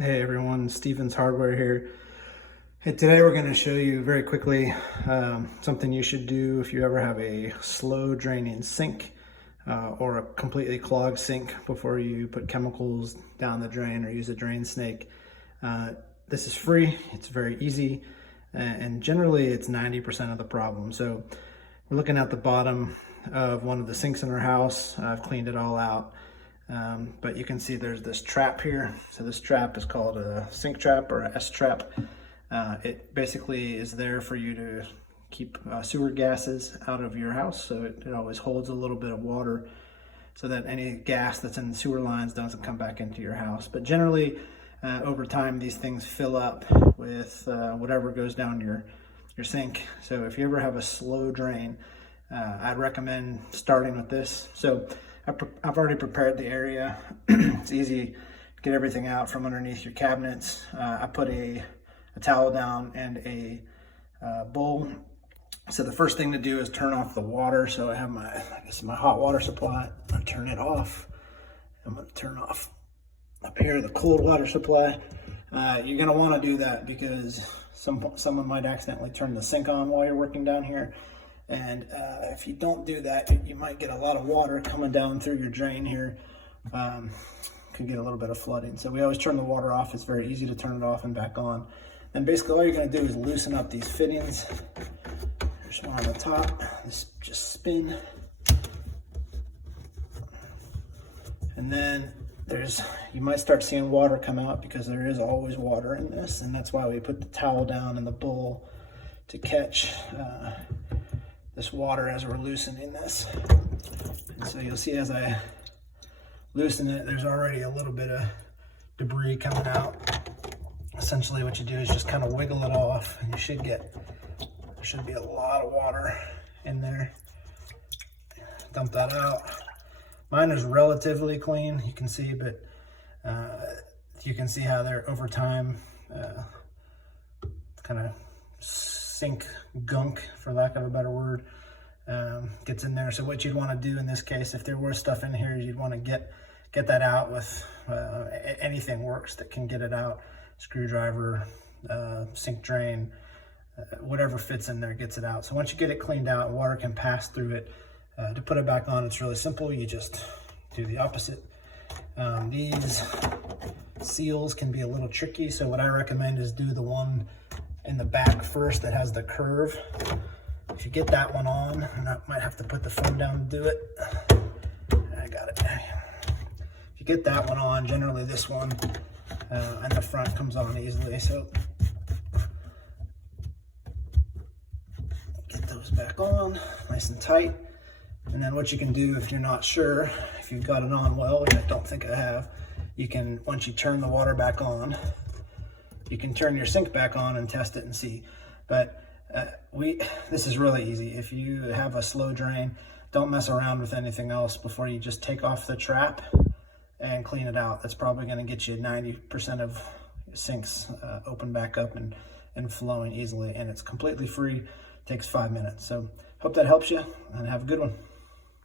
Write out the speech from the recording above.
Hey everyone, Steven's Hardware here. Hey, today we're going to show you very quickly something you should do if you ever have a slow draining sink or a completely clogged sink before you put chemicals down the drain or use a drain snake. This is free, it's very easy, and generally it's 90% of the problem. So we're looking at the bottom of one of the sinks in our house. I've cleaned it all out. But you can see there's this trap here. So this trap is called a sink trap or a S-trap. It basically is there for you to keep sewer gases out of your house. So it always holds a little bit of water so that any gas that's in the sewer lines doesn't come back into your house. But generally, over time, these things fill up with whatever goes down your sink. So if you ever have a slow drain, I'd recommend starting with this. So I've already prepared the area. It's easy to get everything out from underneath your cabinets. I put a towel down and a bowl. So the first thing to do is turn off the water. So I have my hot water supply. I'm gonna turn it off. I'm gonna turn off up here the cold water supply. You're gonna wanna do that because someone might accidentally turn the sink on while you're working down here. And if you don't do that, you might get a lot of water coming down through your drain here. Could get a little bit of flooding. So we always turn the water off. It's very easy to turn it off and back on. And basically all you're gonna do is loosen up these fittings. There's one on the top. This just spin. And then you might start seeing water come out because there is always water in this. And that's why we put the towel down in the bowl to catch this water as we're loosening this. And so you'll see as I loosen it, there's already a little bit of debris coming out. Essentially what you do is just kind of wiggle it off and there should be a lot of water in there. Dump that out. Mine is relatively clean, you can see, but you can see how they're over time kind of sink gunk, for lack of a better word, gets in there. So what you'd want to do in this case, if there were stuff in here, you'd want to get that out with anything works that can get it out. Screwdriver, sink drain, whatever fits in there gets it out. So once you get it cleaned out, water can pass through it. To put it back on, it's really simple. You just do the opposite. These seals can be a little tricky, so what I recommend is do the one in the back first that has the curve. If you get that one on, and I might have to put the phone down to do it. I got it. If you get that one on, generally this one in the front comes on easily. So get those back on, nice and tight. And then what you can do if you're not sure, if you've got it on well, which I don't think I have, you can, once you turn the water back on, you can turn your sink back on and test it and see. But this is really easy. If you have a slow drain, don't mess around with anything else before you just take off the trap and clean it out. That's probably gonna get you 90% of sinks open back up and flowing easily. And it's completely free, takes 5 minutes. So hope that helps you and have a good one.